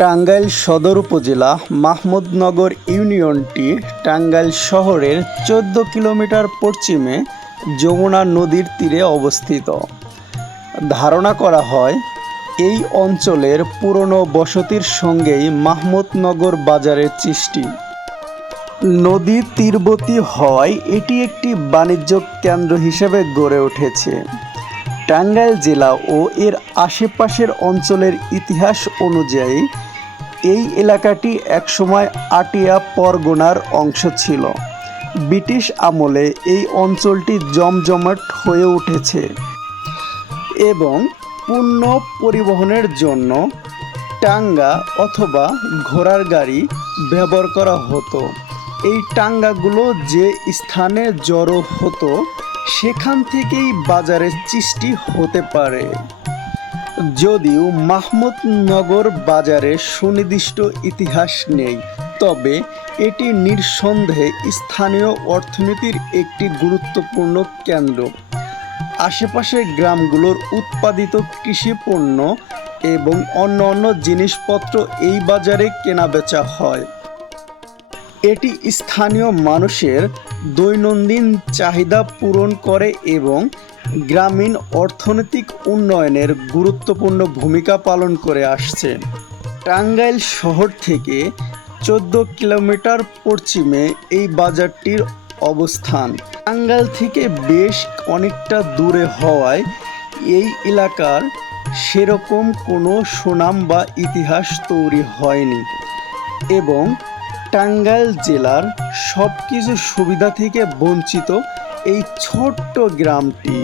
টাঙ্গাইল সদর উপজেলা মাহমুদনগর ইউনিয়নটি টাঙ্গাইল শহরের চোদ্দ কিলোমিটার পশ্চিমে যমুনা নদীর তীরে অবস্থিত। ধারণা করা হয়, এই অঞ্চলের পুরনো বসতির সঙ্গেই মাহমুদনগর বাজারের সৃষ্টি। নদী তীরবতী হওয়ায় এটি একটি বাণিজ্য কেন্দ্র হিসেবে গড়ে উঠেছে। টাঙ্গাইল জেলা ও এর আশেপাশের অঞ্চলের ইতিহাস অনুযায়ী এই এলাকাটি একসময় আটিয়া পরগনার অংশ ছিল। ব্রিটিশ আমলে এই অঞ্চলটি জমজমাট হয়ে উঠেছে এবং পণ্য পরিবহনের জন্য টাঙ্গা অথবা ঘোড়ার গাড়ি ব্যবহার করা হতো। এই টাঙ্গাগুলো যে স্থানে জড়ো হতো, সেখান থেকেই বাজারের সৃষ্টি হতে পারে। যদিও মাহমুদনগর বাজারে সুনির্দিষ্ট ইতিহাস নেই, তবে এটি নিঃসন্দেহে স্থানীয় অর্থনীতির একটি গুরুত্বপূর্ণ কেন্দ্র। আশেপাশের গ্রামগুলোর উৎপাদিত কৃষি পণ্য এবং অন্য অন্য জিনিসপত্র এই বাজারে কেনাবেচা হয়। এটি স্থানীয় মানুষের দৈনন্দিন চাহিদা পূরণ করে এবং গ্রামীণ অর্থনৈতিক উন্নয়নের গুরুত্বপূর্ণ ভূমিকা পালন করে আসছে। টাঙ্গাইল শহর থেকে চোদ্দ কিলোমিটার পশ্চিমে এই বাজারটির অবস্থান। টাঙ্গাইল থেকে বেশ অনেকটা দূরে হওয়ায় এই এলাকার সেরকম কোনো সুনাম বা ইতিহাস তৈরি হয়নি এবং টাঙ্গাইল জেলার সব কিছু সুবিধা থেকে বঞ্চিত এই ছোট্ট গ্রামটি।